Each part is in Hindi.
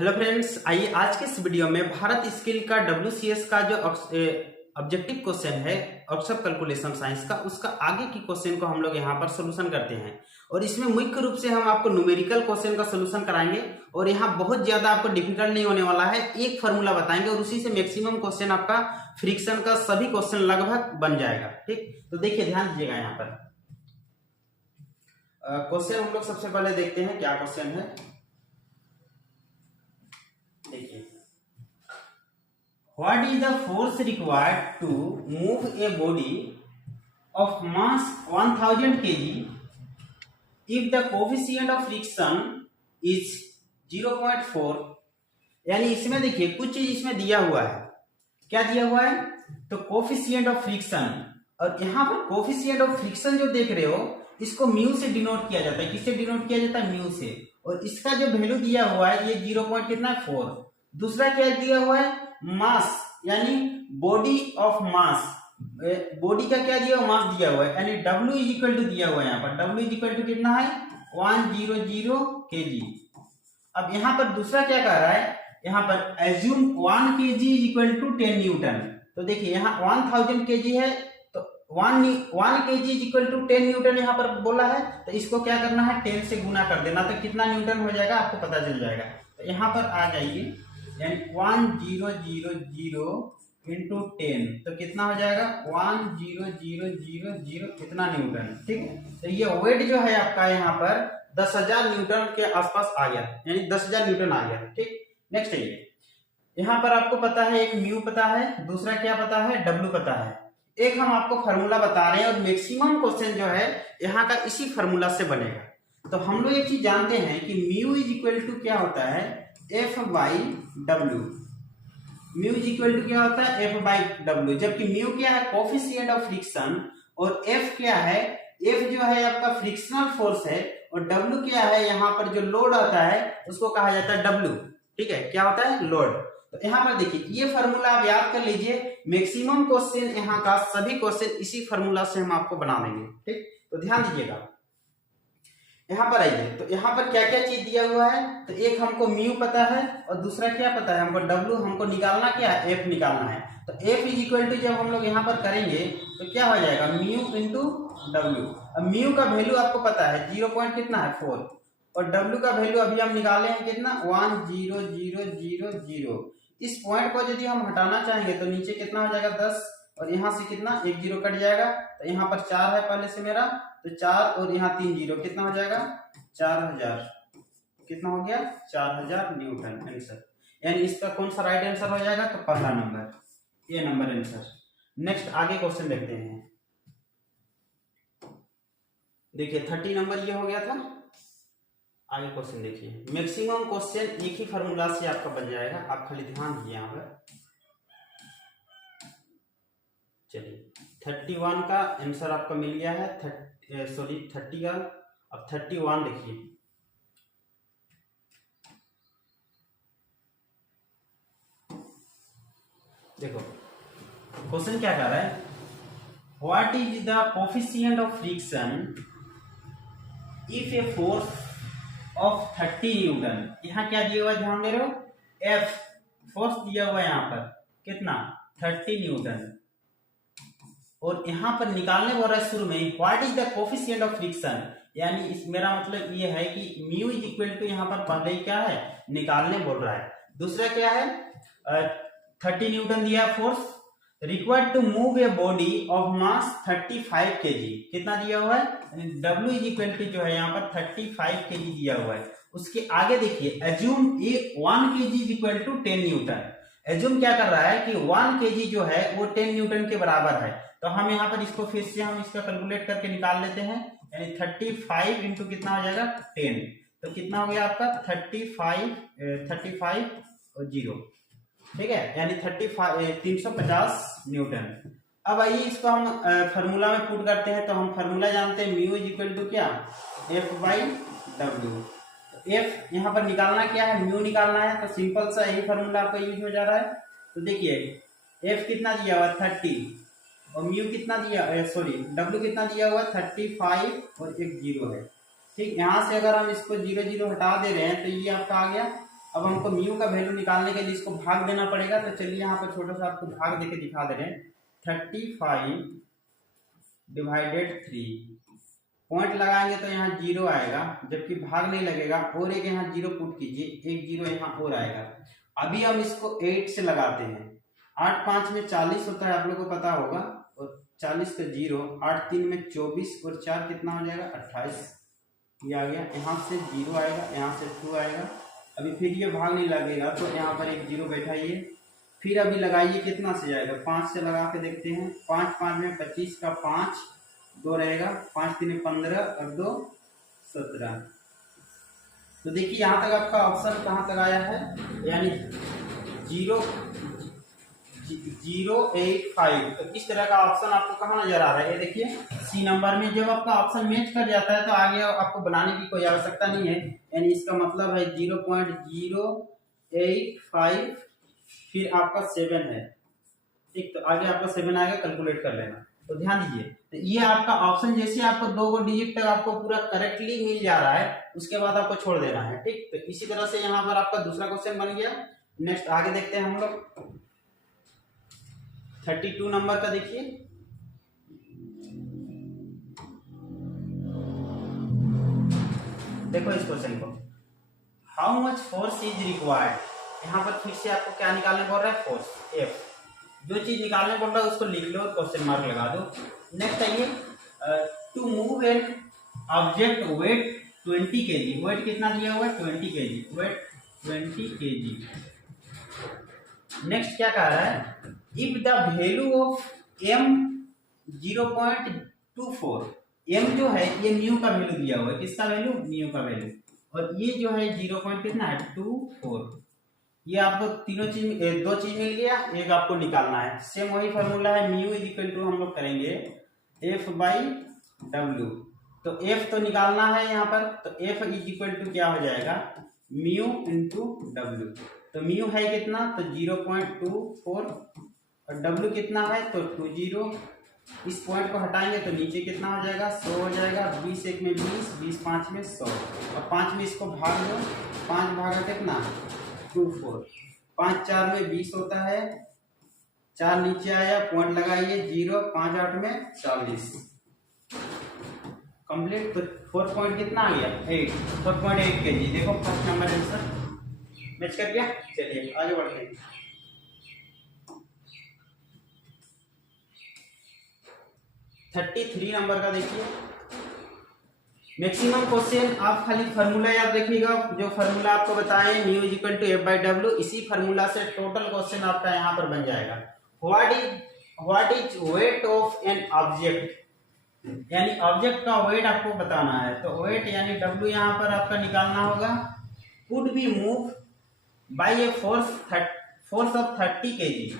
हेलो फ्रेंड्स, आइए आज के इस वीडियो में भारत स्किल का WCS का जो ऑब्जेक्टिव क्वेश्चन है ऑक्सफ कैलकुलेशन साइंस का, उसका आगे की क्वेश्चन को हम लोग यहाँ पर सोल्यूशन करते हैं। और इसमें मुख्य रूप से हम आपको न्यूमेरिकल क्वेश्चन का सोल्यूशन कराएंगे और यहाँ बहुत ज्यादा आपको डिफिकल्ट नहीं होने वाला है। एक फॉर्मूला बताएंगे और उसी से मैक्सिमम क्वेश्चन आपका फ्रिक्शन का सभी क्वेश्चन लगभग बन जाएगा। ठीक, तो देखिए ध्यान दीजिएगा। यहाँ पर क्वेश्चन हम लोग सबसे पहले देखते हैं क्या क्वेश्चन है। देखिए, what is the force required to move a body of mass 1000 kg if the coefficient of friction is 0.4। यानी इसमें देखिए कुछ चीज इसमें दिया हुआ है। क्या दिया हुआ है? तो कोफिशिएंट ऑफ फ्रिक्शन, और यहाँ पर कोफिशिएंट ऑफ फ्रिक्शन जो देख रहे हो इसको म्यू से डिनोट किया जाता है। किससे डिनोट किया जाता है? म्यू से। और इसका जो वैल्यू दिया हुआ है ये 0. कितना है? 4। दूसरा क्या दिया हुआ है? मास, यानी बॉडी ऑफ मास। बॉडी का क्या दिया हुआ? मास दिया हुआ है, यानी W इज इक्वल टू दिया हुआ है। यहाँ पर W इज इक्वल टू कितना है? 100 kg। अब यहाँ पर दूसरा क्या कह रहा है? यहाँ पर assume 1 kg is equal to 10 newton. तो देखिए यहाँ 1000 kg है, तो 1 kg is equal to 10 newton यहाँ पर बोला है। तो इसको क्या करना है? 10 से गुना कर देना, तो कितना न्यूटन हो जाएगा आपको पता चल जाएगा। तो यहाँ पर आ जाइए, यानी 1000 इंटू 10, तो कितना हो जाएगा? 10000 कितना न्यूटन। ठीक है, तो ये वेट जो है आपका यहाँ पर 10,000 न्यूटन के आसपास आ गया, यानी 10,000 न्यूटन आ गया। ठीक, नेक्स्ट है ये। यहाँ पर आपको पता है एक म्यू पता है, दूसरा क्या पता है? W पता है। एक हम आपको फार्मूला बता रहे हैं और मैक्सिमम क्वेश्चन जो है यहाँ का इसी फार्मूला से बनेगा। तो हम लोग एक चीज जानते हैं कि म्यू इज इक्वल टू क्या होता है? F/W। Mu is equal to क्या होता है? F/W। जबकि म्यू क्या है? Coefficient of friction. और F क्या है? F जो है आपका फ्रिक्शनल फोर्स है, और W क्या है? यहाँ पर जो लोड आता है उसको कहा जाता है W। ठीक है, क्या होता है? लोड। तो यहाँ पर देखिए ये फार्मूला आप याद कर लीजिए। मैक्सिमम क्वेश्चन यहाँ का सभी क्वेश्चन इसी फार्मूला से हम आपको बना देंगे। ठीक, तो ध्यान दीजिएगा। यहाँ पर आइए, तो यहाँ पर क्या क्या चीज दिया हुआ है? तो एक हमको म्यू पता है और दूसरा क्या पता है? हमको W। हमको निकालना क्या है? F निकालना है। तो F इज इक्वल टू जब हम लोग यहाँ पर करेंगे तो क्या हो जाएगा? Mu into W। अब म्यू का वैल्यू आपको पता है 0. कितना है? 4। और W का वैल्यू अभी हम निकाले हैं कितना? 10000। इस पॉइंट को यदि हम हटाना चाहेंगे तो नीचे कितना हो जाएगा? 10, और यहाँ से कितना? 1 0 कट जाएगा। तो यहाँ पर 4 है पहले से मेरा, तो 4 और यहाँ 3 0, कितना हो जाएगा? 4000। कितना हो गया? 4000 न्यूटन आंसर। यानी इसका कौन सा राइट आंसर हो जाएगा? तो पहला नंबर, ये नंबर आंसर। नेक्स्ट आगे क्वेश्चन देखते हैं। देखिए 30 नंबर ये हो गया था। आगे क्वेश्चन देखिए। मैक्सिमम क्वेश्चन एक ही फार्मूला से आपका बन जाएगा, आप खाली ध्यान दीजिए यहाँ पर। चलिए 31 का आंसर आपका मिल गया है। 30 का। अब 31 देखिए। देखो क्वेश्चन क्या कर रहा है? What is the coefficient of friction if A force of 30 Newton. यहाँ क्या दिया हुआ है? ध्यान दे रहे हो? F फोर्स दिया हुआ है यहाँ पर कितना? 30 न्यूटन। और यहाँ पर निकालने बोल रहा है शुरू में what is the coefficient of friction. यानी इस मेरा मतलब ये है कि म्यू इज इक्वल टू यहाँ पर पहले ही क्या है? निकालने बोल रहा है। दूसरा क्या है? 30 न्यूटन दिया force required to move a body of mass 35 kg। कितना दिया हुआ है? W इज इक्वल टू जो है यहाँ पर 35 kg दिया हुआ है। उसके आगे देखिए assume 1 kg is equal to 10 newton. Assume क्या कर रहा है कि 1 kg जो है वो 10 न्यूटन के बराबर है। तो हम यहाँ पर इसको फिर से हम इसका कैलकुलेट करके निकाल लेते हैं, यानी 35 इंटू कितना हो जाएगा? 10। तो कितना हो गया आपका? 35 और 0। ठीक है, यानी 350 न्यूटन। अब आइए इसको हम फार्मूला में पुट करते हैं। तो हम फार्मूला जानते हैं म्यू इज इक्वल टू क्या? F/W। F यहाँ पर निकालना क्या है? म्यू निकालना है। तो सिंपल सा यही फार्मूला आपका यूज हो जा रहा है। तो देखिए F कितना दिया हुआ? 30, और म्यू कितना दिया? W कितना दिया हुआ? 35 और एक 0 है। ठीक, यहाँ से अगर हम इसको 0 0 हटा दे रहे हैं तो ये आपका आ गया अब हमको म्यू का वैल्यू निकालने के लिए इसको भाग देना पड़ेगा। तो चलिए यहाँ पर छोटा सा आपको भाग देके दिखा दे रहे हैं। 35 डिवाइडेड 3, पॉइंट लगाएंगे तो यहाँ 0 आएगा, जबकि भाग नहीं लगेगा, और एक यहाँ 0 पुट कीजिए, एक 0 यहाँ और आएगा। अभी हम इसको 8 से लगाते हैं। 8 5 में 40 होता है, आप लोगों को पता होगा, और 40 का 0, 8 3 में 24 और 4 कितना हो जाएगा 28, ये आ गया। यहाँ से 0 आएगा, यहाँ से 2 आएगा। अभी फिर ये भाग नहीं लगेगा तो यहाँ पर एक 0 बैठाइए, फिर अभी लगाइए, कितना से जाएगा 5 से लगा के देखते हैं। 5 5 में 25 का 5, 2 रहेगा, 5 3 15 और 2 17। तो देखिए यहाँ तक आपका ऑप्शन कहाँ तक आया है, यानी 085। तो इस तरह का ऑप्शन आपको कहाँ नजर आ रहा है, ये देखिए सी नंबर में। जब आपका ऑप्शन मैच कर जाता है तो आगे आपको बनाने की कोई आवश्यकता नहीं है, यानी इसका मतलब है 0.085 फिर आपका 7 है, ठीक। तो आगे आपका 7 आएगा, कैलकुलेट कर लेना। तो ध्यान दीजिए, तो ये आपका ऑप्शन जैसे आपको 2 डिजिट तक आपको पूरा करेक्टली मिल जा रहा है, उसके बाद आपको छोड़ देना है, ठीक। तो इसी तरह से यहाँ पर आपका दूसरा क्वेश्चन बन गया। नेक्स्ट आगे देखते हैं हम लोग 32 नंबर का। देखिए देखो इस क्वेश्चन को, how much force is required. यहाँ पर फिर से आपको क्या निकालने बोल रहा है, फोर्स एफ। जो चीज निकालने बोल रहा है उसको लिख लो, क्वेश्चन मार्क लगा दो। नेक्स्ट आइए, to move an object weight 20 kg, weight कितना दिया हुआ है 20 kg, वेट 20 kg। नेक्स्ट क्या कह रहा है, if the value of m 0.24, m जो है ये म्यू का वैल्यू दिया हुआ है, किसका वैल्यू, म्यू का वैल्यू, और ये जो है 0. कितना है 24। ये आपको तीनों चीज, 2 चीज मिल गया, एक आपको निकालना है। सेम वही फॉर्मूला है, म्यू इज इक्वल टू हम लोग करेंगे एफ बाई डब्ल्यू। तो एफ तो निकालना है यहाँ पर, तो एफ इज इक्वल टू क्या हो जाएगा, म्यू इंटू डब्ल्यू। तो म्यू है कितना, तो 0.24, और डब्ल्यू कितना है तो 20। इस पॉइंट को हटाएंगे तो नीचे कितना हो जाएगा 100 हो जाएगा। 20 1 में 20, 20 5 में 100, और 5 में इसको भाग दो, 5 भागा कितना 24, 5 4 में 20 होता है, 4 नीचे आया, पॉइंट लगाइए 0, 5 8 में 40 कंप्लीट। तो 4 पॉइंट कितना आ गया 8, 4.8 kg। देखो फर्स्ट नंबर आंसर मैच कर गया। चलिए आगे बढ़ते हैं। थर्टी नंबर का देखिए, मैक्सिमम क्वेश्चन आप खाली फार्मूला याद रखिएगा, जो फार्मूला आपको बताएं mu is equal to f by डब्ल्यू, इसी फार्मूला से टोटल क्वेश्चन आपका यहाँ पर बन जाएगा। What is weight of an object, यानी ऑब्जेक्ट का वेट आपको बताना है। तो वेट यानी डब्ल्यू यहाँ पर आपका निकालना होगा। Could be move by a force of 30 kg।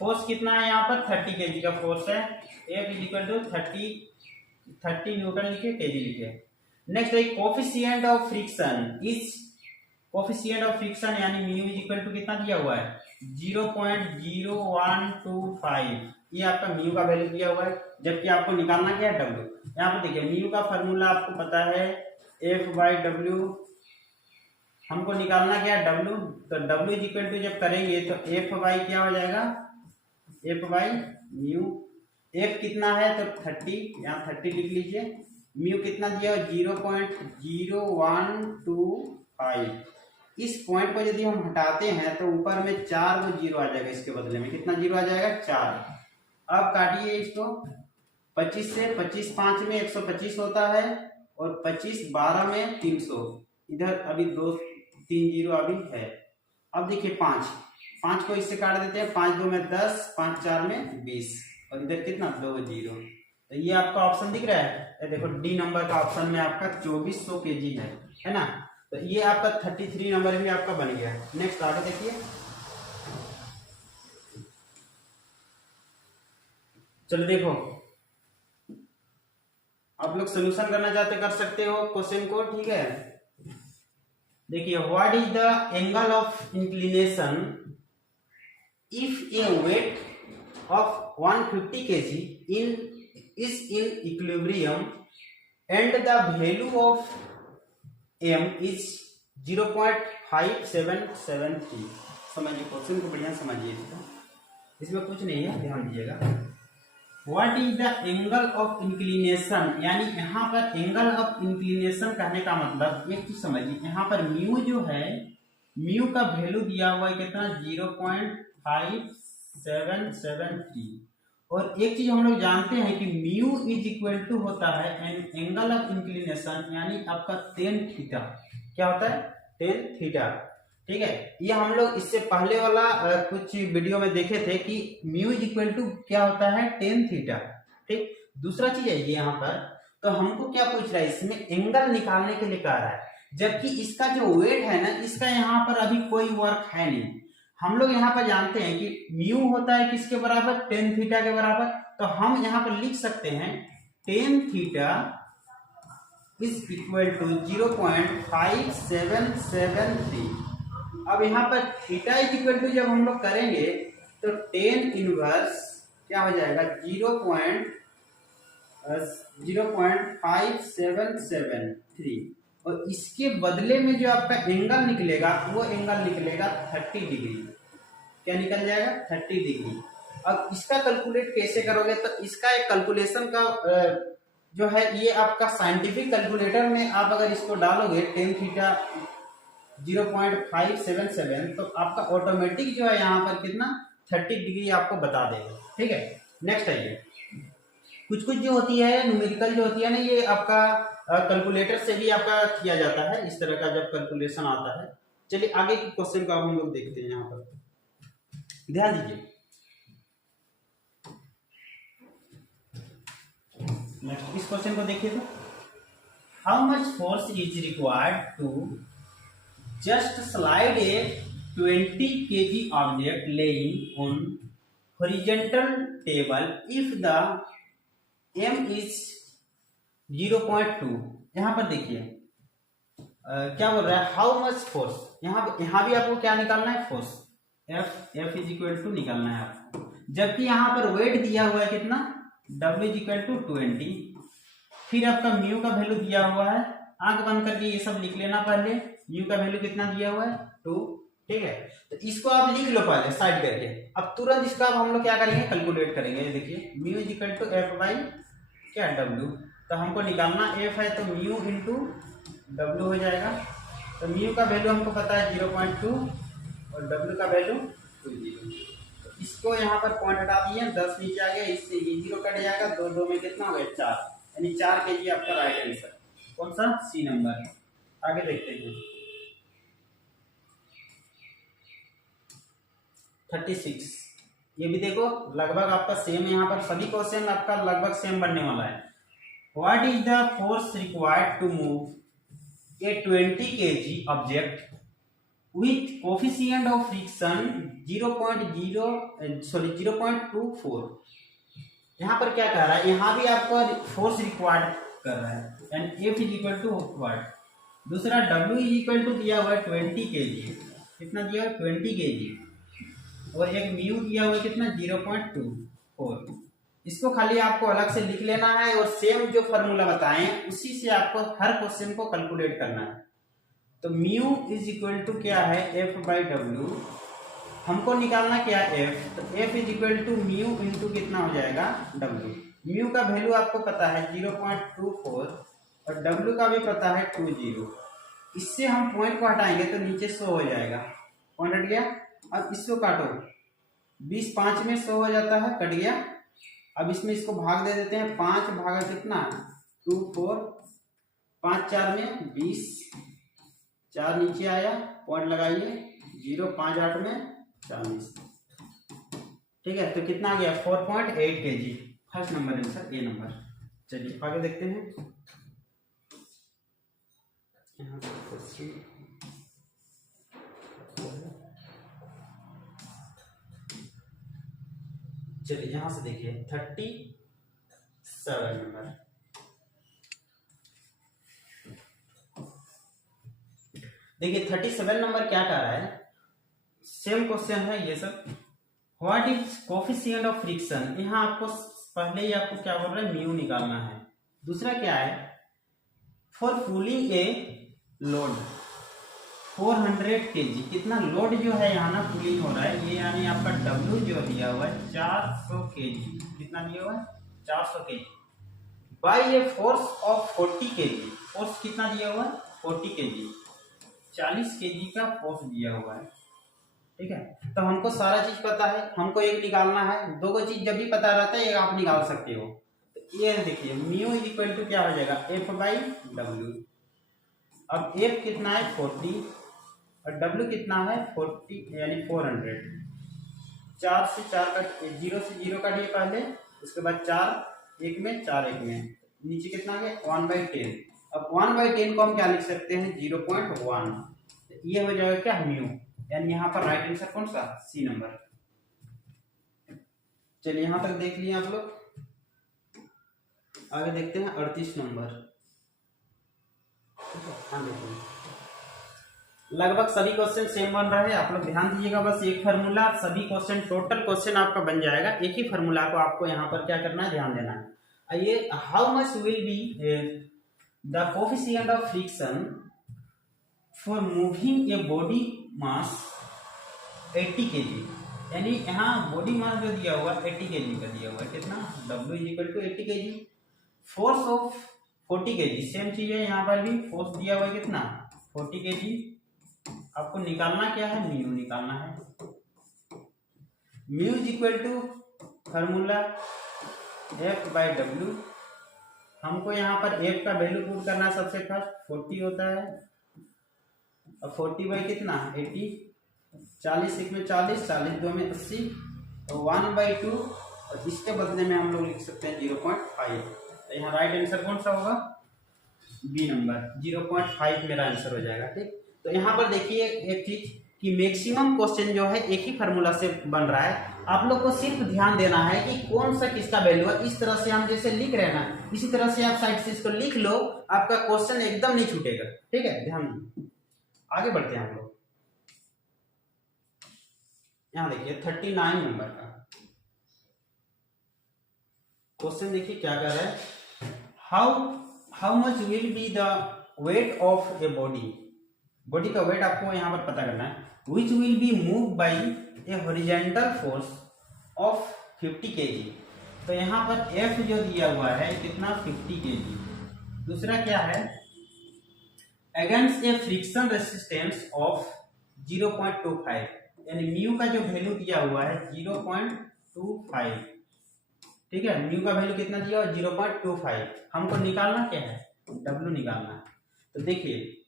Force कितना है यहाँ पर 30 kg का फोर्स है। F is equal to 30 newton लिखे, kg लिखे। नेक्स्ट है coefficient of friction is, coefficient of friction यानी म्यू इज इक्वल टू कितना दिया हुआ है 0.0125। ये आपका म्यू का वैल्यू दिया हुआ है, जबकि आपको निकालना क्या है डब्ल्यू। यहाँ पर देखिए म्यू का फॉर्मूला आपको पता है एफ बाई डब्ल्यू, हमको निकालना क्या है डब्ल्यू। तो डब्ल्यू इज इक्वल टू जब करेंगे तो एफ बाई क्या हो जाएगा, एफ बाई म्यू। एफ कितना है तो 30, यहाँ 30 लिख लीजिए। म्यू कितना दिया 0.0125। इस पॉइंट को यदि हम हटाते हैं तो ऊपर में 4 को 0 आ जाएगा, इसके बदले में कितना 0 आ जाएगा 4। अब काटिए इसको 25 से, 25 5 में 125 होता है, और 25 12 में 300। इधर अभी 2 3 0 अभी है। अब देखिए 5 को इससे काट देते हैं, 5 2 में 10, 5 4 में 20, और इधर कितना 2 0। तो ये आपका ऑप्शन दिख रहा है, ये देखो डी नंबर का ऑप्शन में आपका 2400 kg है ना। तो ये आपका 33 नंबर भी आपका बन गया है। नेक्स्ट आगे देखिए, चलो देखो आप लोग सोल्यूशन करना चाहते कर सकते हो क्वेश्चन को, ठीक है। देखिए what is the angle of inclination if A weight of 150 kg is in equilibrium and the value of m is 0.5773। समझिए क्वेश्चन को बढ़िया समझिए, इसमें कुछ नहीं है, ध्यान दीजिएगा। What is the angle of inclination, यानी यहाँ पर एंगल ऑफ इंक्लिनेशन कहने का मतलब एक चीज समझिए, यहाँ पर म्यू जो है, म्यू का वैल्यू दिया हुआ है कितना 0.5773। और एक चीज हम लोग जानते हैं कि म्यू इज इक्वल टू होता है एंगल ऑफ इंक्लिनेशन, यानी आपका टेन थीटा। क्या होता है? Tan theta. ठीक है, ये हम लोग इससे पहले वाला कुछ वीडियो में देखे थे कि म्यू इज इक्वल टू क्या होता है, टेन थीटा। ठीक, दूसरा चीज है ये यहाँ पर, तो हमको क्या पूछ रहा है, इसमें एंगल निकालने के लिए कह रहा है, जबकि इसका जो वेट है ना, इसका यहाँ पर अभी कोई वर्क है नहीं। हम लोग यहाँ पर जानते हैं कि म्यू होता है किसके बराबर, टेन थीटा के बराबर। तो हम यहाँ पर लिख सकते हैं tan theta is equal to 0.5773। अब यहाँ पर थीटा इज इक्वल टू जब हम लोग करेंगे तो टेन इनवर्स क्या हो जाएगा, 0.5773। और इसके बदले में जो आपका एंगल निकलेगा वो एंगल निकलेगा 30 डिग्री। क्या निकल जाएगा, 30 डिग्री। अब इसका कैलकुलेट कैसे करोगे, तो इसका एक कैलकुलेशन का जो है, ये आपका साइंटिफिक कैलकुलेटर में आप अगर इसको डालोगे टेन थीटा 0.577, तो आपका ऑटोमेटिक जो है यहाँ पर कितना 30 डिग्री आपको बता देगा। ठीक है, नेक्स्ट है ये कुछ जो होती है न्यूमेरिकल जो होती है ना, ये आपका कैलकुलेटर से भी आपका किया जाता है, इस तरह का जब कैलकुलेशन आता है। चलिए आगे के क्वेश्चन को हम लोग देखते हैं, यहाँ पर ध्यान दीजिए। नेक्स्ट इस क्वेश्चन को देखिए, तो how much force is required to just slide a 20 kg object lying on horizontal table if the m is 0.2। यहाँ पर देखिए क्या बोल रहा है, हाउ मच फोर्स। यहाँ भी आपको क्या निकालना है, force F is equal to निकालना है आपको, जबकि यहाँ पर वेट दिया हुआ है कितना, W इज इक्वल टू 20। फिर आपका म्यू का वैल्यू दिया हुआ है, आंख बंद करके ये सब लिख लेना पहले, म्यू का वैल्यू कितना दिया हुआ है 2। ठीक है, तो इसको आप लिख लो पहले साइड करके। अब तुरंत इसका अब हम लोग क्या करेंगे, कैलकुलेट करेंगे। देखिए mu is equal to F by क्या W, तो हमको निकालना F है तो म्यू इंटू W हो जाएगा। तो म्यू का वैल्यू हमको पता है 0.2 और W का वैल्यू 20। तो इसको यहाँ पर पॉइंट हटा दिए, 10 नीचे आ गया, इससे ये 0 कट जाएगा, 2 में कितना हो गया 4, यानी 4 kg आपका राइट आंसर। कौन सा, सी नंबर। आगे देखते हैं 36। ये भी देखो लगभग आपका सेम, यहाँ पर सभी क्वेश्चन आपका लगभग सेम बनने वाला है। What is the force required to move a 20 kg object with coefficient of friction 0.24। यहाँ पर क्या कह रहा है, यहाँ भी आपको फोर्स रिक्वायर्ड कर रहा है, and F is equal to what, दूसरा W इज इक्वल टू दिया हुआ है 20 kg, कितना दिया हुआ है 20 kg, और एक म्यू दिया हुआ है कितना 0.24। इसको खाली आपको अलग से लिख लेना है और सेम जो फॉर्मूला बताएं उसी से आपको हर क्वेश्चन को कैलकुलेट करना है। तो म्यू इज इक्वल टू क्या है, F बाई W। हमको निकालना क्या है, F, तो F is equal to mu into कितना हो जाएगा W। म्यू का वैल्यू आपको पता है 0.24 और W का भी पता है 20। इससे हम पॉइंट को हटाएंगे तो नीचे 100 हो जाएगा, पॉइंट हट गया। अब इसको काटो, 20 5 में 100 हो जाता है, कट गया। अब इसमें इसको भाग दे देते हैं, 5 भागा कितना 2 4, 5 4 में 20, 4 नीचे आया, पॉइंट लगाइए 0, 5 8 में 40। ठीक है, तो कितना आ गया 4.8 kg। First number answer A number. चलिए आगे देखते हैं। यहाँ चलिए यहां से देखिए 37 नंबर। देखिए 37 नंबर क्या कह रहा है, सेम क्वेश्चन है ये सब। What is coefficient of friction, यहाँ आपको पहले ही आपको क्या बोल रहा है, म्यू निकालना है। दूसरा क्या है, for pulling a load, 400 kg कितना लोड जो है यहाँ ना पुलिंग हो रहा है, ये यानी आपका W जो दिया हुआ है 400 kg, कितना दिया हुआ है 400 kg by a force of 40 kg। Force कितना दिया हुआ है 40 kg, 40 kg का फोर्स दिया हुआ है। ठीक है, तो हमको सारा चीज पता है, हमको एक निकालना है, दो को चीज जब भी पता रहता है एक आप निकाल सकते हो। तो ये देखिए म्यू इज इक्वल टू क्या हो जाएगा एफ बाई डब्ल्यू। अब एफ कितना है 40 और डब्ल्यू कितना है 40 यानी 400। 4 से 4 का 0 से 0 काटिए पहले, उसके बाद 4 एक में 4 एक में, नीचे कितना आ गया 1/10। अब 1/10 को हम क्या लिख सकते हैं 0.1। तो ये हो जाएगा क्या म्यू, यानी यहाँ पर राइट आंसर कौन सा सी नंबर। चलिए यहाँ तक देख लिए आप लोग, आगे देखते हैं 38 नंबर। हाँ देखिए लगभग सभी क्वेश्चन सेम बन रहे हैं, आप लोग ध्यान दीजिएगा। बस एक फार्मूला, सभी क्वेश्चन टोटल क्वेश्चन आपका बन जाएगा, एक ही फार्मूला को आपको यहाँ पर क्या करना है ध्यान देना है। आइए, how much will be the coefficient of friction for moving a body mass 80 kg, यानी यहाँ बॉडी मास जो दिया हुआ 80 kg का दिया हुआ है, कितना W is equal to 80 kg, force of 40 kg, same चीज है यहाँ पर भी, फोर्स दिया हुआ है कितना 40 kg। आपको निकालना क्या है म्यू निकालना है। Mu is equal to formula F by W. हमको यहाँ पर F का वैल्यू पुट करना है, सबसे फर्स्ट 40 होता है, और 40 बाई कितना 80, 40 एक में 40, 40 दो में 80, और 1/2, और इसके बदले में हम लोग लिख सकते हैं 0.5। तो यहाँ राइट आंसर कौन सा होगा बी नंबर, 0.5 मेरा आंसर हो जाएगा। ठीक, तो यहाँ पर देखिए एक चीज कि मैक्सिमम क्वेश्चन जो है एक ही फार्मूला से बन रहा है, आप लोग को सिर्फ ध्यान देना है कि कौन सा किसका वैल्यू है। इस तरह से हम जैसे लिख रहे हैं ना, इसी तरह से आप साइड से इसको लिख लो, आपका क्वेश्चन एकदम नहीं छूटेगा। ठीक है, ध्यान दीजिए, आगे बढ़ते हैं हम लोग। यहाँ देखिए 39 नंबर का क्वेश्चन देखिए क्या कर रहा है, how much will be the weight of a body. Body का वेट आपको यहाँ पर पता करना है, which will be move by A horizontal force of 50 kg। तो यहाँ पर F जो दिया हुआ है कितना 50 kg। दूसरा क्या है, against A friction resistance of 0.25, यानी म्यू का जो वैल्यू दिया हुआ है 0.25। ठीक है, म्यू का वैल्यू कितना दिया हुआ 0.25। हमको निकालना क्या है W निकालना है। तो देखिए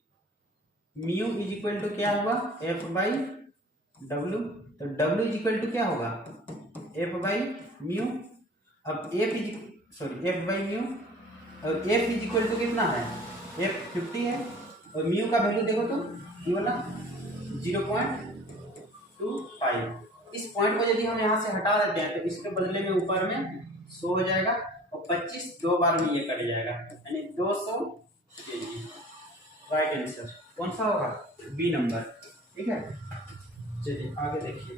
म्यू इज इक्वल टू क्या होगा F बाई डब्ल्यू। तो W इज इक्वल टू क्या होगा F बाई म्यू। अब F बाई म्यू, और F इज इक्वल टू कितना है F 50 है, और म्यू का वैल्यू देखो तो ये वाला 0.25। इस पॉइंट को यदि हम यहाँ से हटा देते हैं तो इसके बदले में ऊपर में 100 हो जाएगा, और 25 दो बार में ये कट जाएगा, यानी 200 kg। राइट आंसर कौन सा होगा बी नंबर। ठीक है, चलिए आगे देखिए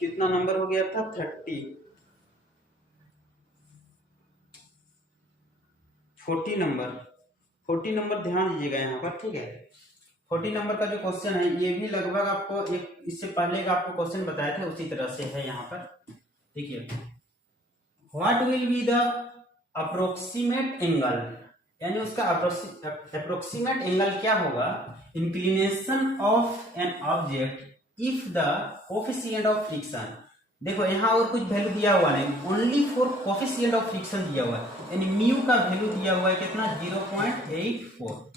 कितना नंबर हो गया था 40 नंबर ध्यान दीजिएगा यहाँ पर। ठीक है, 40 नंबर का जो क्वेश्चन है ये भी लगभग आपको एक इससे पहले का आपको क्वेश्चन बताया था उसी तरह से है। यहाँ पर देखिए, what will be the approximate angle, यानी उसका अप्रोक्सीमेट एंगल क्या होगा, inclination of an object if the coefficient of friction. देखो यहाँ और कुछ वैल्यू दिया हुआ नहीं, only for coefficient of friction दिया हुआ है, यानी म्यू का वैल्यू दिया हुआ है कितना 0.84।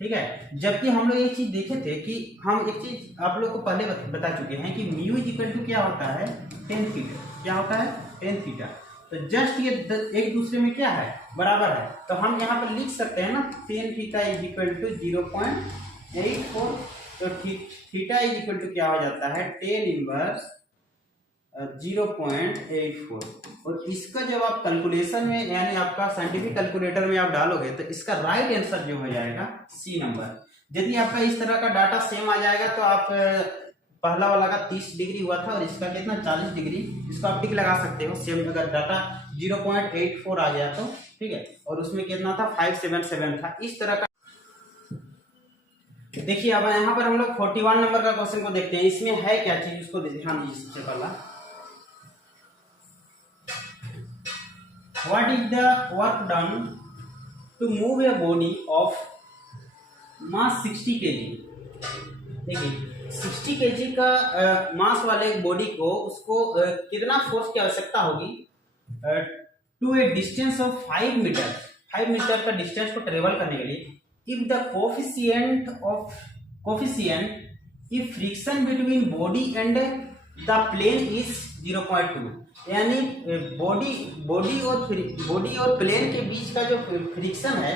ठीक है, जबकि हम लोग एक चीज देखे थे कि हम एक चीज आप लोग को पहले बता चुके हैं कि म्यू इज इक्वल टू क्या होता है tan थीटा। क्या होता है tan थीटा। तो जस्ट ये एक दूसरे में क्या है बराबर है, तो हम यहाँ पर लिख सकते हैं ना tan theta is equal to 0.84। तो थीटा इज इक्वल टू क्या हो जाता है tan इनवर्स 0.84। और इसका जब आप कैलकुलेशन में यानी आपका साइंटिफिक कैलकुलेटर में आप डालोगे तो इसका राइट आंसर जो हो जाएगा सी नंबर। यदि आपका इस तरह का डाटा सेम आ जाएगा तो आप पहला वाला का 30 डिग्री हुआ था और इसका कितना 40 डिग्री, इसको आप टिक लगा सकते हो सेम। अगर डाटा 0.84 आ गया तो ठीक है, और उसमें कितना था 577 था, इस तरह का देखिए अब यहाँ पर हम लोग 41 नंबर का क्वेश्चन को देखते हैं। इसमें है क्या चीज उसको ध्यान दीजिए। सबसे पहला, what is the work done to move a body of mass 60 kg। देखिए 60 kg का मास वाले बॉडी को उसको कितना फोर्स की आवश्यकता होगी to a distance of 5 metre. 5 metre का डिस्टेंस को ट्रेवल करने के लिए if the coefficient if friction between body and the plane is 0.2, यानी बॉडी और प्लेन के बीच का जो फ्रिक्शन है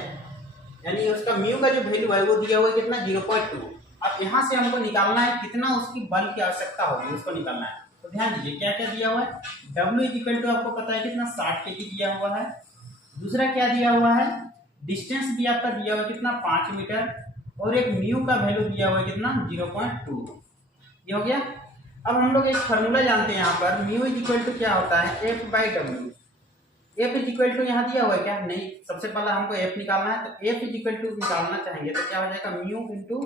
यानी उसका म्यू का जो वैल्यू है वो दिया हुआ है कितना 0.2। अब यहाँ से हमको निकालना है कितना उसकी बल की आवश्यकता होगी, उसको निकालना है। तो ध्यान दीजिए क्या क्या दिया हुआ है। W इक्वल टू आपको पता है कितना 60 kg दिया हुआ है। दूसरा क्या दिया हुआ है, डिस्टेंस भी आपका दिया हुआ है कितना 5 मीटर, और एक म्यू का वैल्यू दिया हुआ है कितना 0.2। ये हो गया। अब हम लोग एक फॉर्मूला जानते हैं यहाँ पर, म्यू इज इक्वल टू क्या होता है F/W। F is equal to यहाँ दिया हुआ है क्या, नहीं। सबसे पहला हमको F निकालना है, तो F इज इक्वल टू निकालना चाहेंगे तो क्या हो जाएगा, म्यू इंटू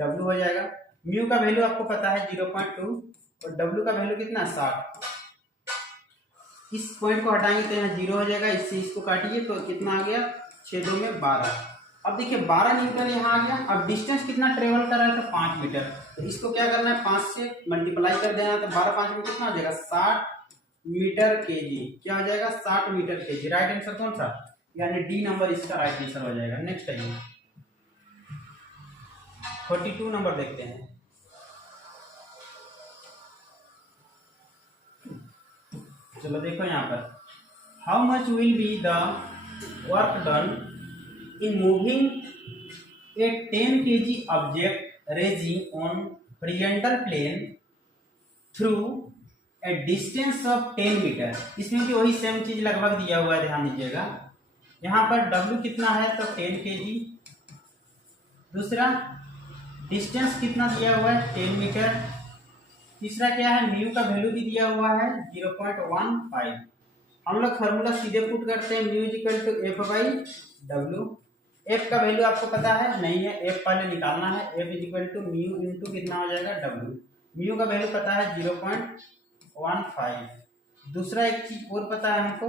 W हो जाएगा। म्यू का वैल्यू आपको पता है 0.2 और W का वैल्यू कितना 60। इस पॉइंट को हटाएंगे तो यहाँ 0 हो जाएगा, इससे इसको काटिए तो कितना आ गया 6 2 में 12। अब देखिए 12 न्यूटन यहाँ आ गया। अब डिस्टेंस कितना ट्रेवल कर रहा है तो 5 मीटर, तो इसको क्या करना है 5 से मल्टीप्लाई कर देना है, तो 12 5 में कितना हो जाएगा 60 मीटर केजी। क्या हो जाएगा 60 मीटर केजी। राइट आंसर कौन सा, यानी डी नंबर इसका राइट आंसर हो जाएगा। नेक्स्ट आइए 42 नंबर देखते हैं। चलो देखो यहाँ पर, how much will be the work done in moving a 10 kg object raising on horizontal plane through a distance of 10 metre. इसमें भी वही सेम चीज लगभग दिया हुआ है, ध्यान दीजिएगा। यहाँ पर W कितना है तो 10 kg। दूसरा डिस्टेंस कितना दिया हुआ है 10 मीटर। तीसरा क्या है, म्यू का वैल्यू भी दिया हुआ है 0.15। हम लोग फॉर्मूला सीधे पुट करते हैं, mu equal to F/W। F का वैल्यू आपको पता है नहीं है, F पहले निकालना है। F equal to mu into कितना हो जाएगा W। म्यू का वैल्यू पता है 0.15। दूसरा एक चीज और पता है हमको,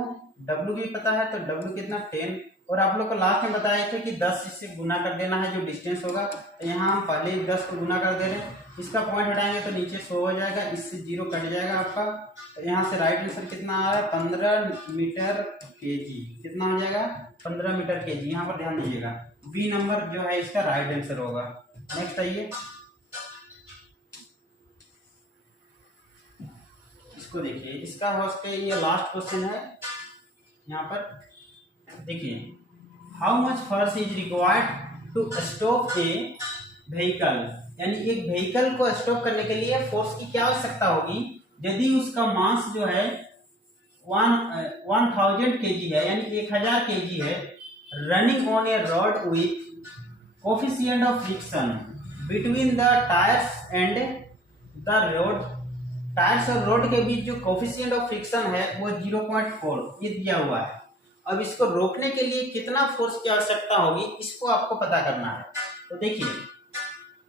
W भी पता है, तो W कितना 10। और आप लोग को लास्ट में बताया था कि 10 इससे गुना कर देना है जो डिस्टेंस होगा, तो यहाँ हम पहले ही 10 को गुना कर दे रहे हैं। इसका पॉइंट हटाएंगे तो नीचे 100 हो जाएगा, इससे 0 कट जाएगा आपका। तो यहाँ से राइट आंसर कितना आ रहा है 15 मीटर केजी। कितना हो जाएगा 15 मीटर केजी। यहाँ पर ध्यान दीजिएगा, बी नंबर जो है इसका राइट आंसर होगा। नेक्स्ट आइए, इसको देखिए, इसका होस्ट ये लास्ट क्वेश्चन है। यहाँ पर देखिए, how much force is required to stop a vehicle, यानी एक व्हीकल को स्टॉप करने के लिए फोर्स की क्या आवश्यकता होगी यदि उसका मास जो है 1000 kg है, यानी 1000 kg है, running on A road with coefficient of friction between the tyres and the road. Tyres और रोड के बीच जो कोफिशिएंट ऑफ फ्रिक्शन है वो 0.4 ये दिया हुआ है। अब इसको रोकने के लिए कितना फोर्स की आवश्यकता होगी इसको आपको पता करना है। तो देखिए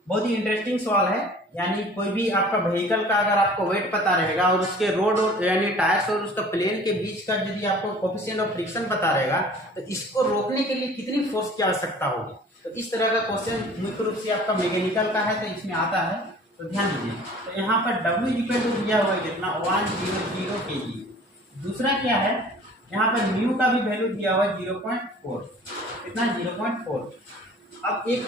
बहुत ही इंटरेस्टिंग सवाल है, यानी कोई भी आपका व्हीकल का अगर आपको वेट पता रहेगा और उसके रोड और यानी टायर्स और उसका प्लेन के बीच का यदि आपको कोफिशिएंट ऑफ फ्रिक्शन पता रहेगा तो इसको रोकने के लिए कितनी फोर्स की आवश्यकता होगी। तो इस तरह का क्वेश्चन मुख्य रूप से आपका मैकेनिकल का है तो इसमें आता है, तो ध्यान दीजिए। तो यहाँ पर W इक्वल टू दिया हुआ है कितना 100 kg। दूसरा क्या है, यहाँ पर म्यू का भी वैल्यू दिया हुआ है 0.4। कितना 0.4। अब एक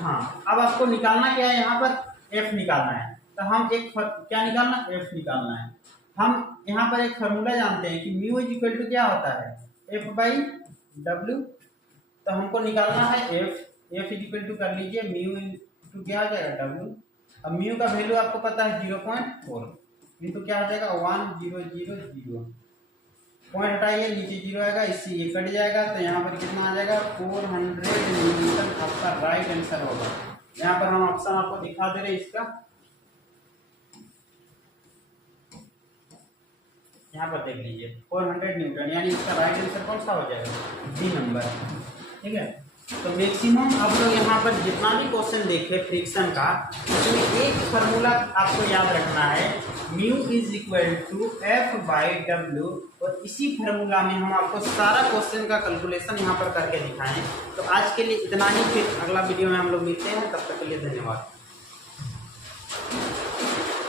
अब आपको निकालना क्या है, यहाँ पर F निकालना है। तो हम एक क्या निकालना, F निकालना है। हम यहाँ पर एक फॉर्मूला जानते हैं कि म्यू इज इक्वल टू क्या होता है F/W। तो हमको निकालना है F इज इक्वल टू कर लीजिए म्यू इंटू क्या आ जाएगा W। अब म्यू का वैल्यू आपको पता है 0.4 इंटू क्या हो जाएगा 1000। पॉइंट हटाइए, नीचे 0 आएगा, इससे ये कट जाएगा, तो यहाँ पर कितना आ जाएगा 400 न्यूटन आपका राइट आंसर होगा। यहाँ पर हम ऑप्शन आपको दिखा दे रहे हैं इसका, यहाँ पर देख लीजिए 400 न्यूटन, यानी इसका राइट आंसर कौन सा हो जाएगा, डी नंबर। ठीक है, तो मैक्सिमम आप लोग यहाँ पर जितना भी क्वेश्चन देखे फ्रिक्शन का, उसमें एक फार्मूला आपको याद रखना है, mu is equal to f by डब्ल्यू, और इसी फार्मूला में हम आपको सारा क्वेश्चन का कैलकुलेशन यहाँ पर करके दिखाएं। तो आज के लिए इतना ही, फिर अगला वीडियो में हम लोग मिलते हैं, तब तक के लिए धन्यवाद।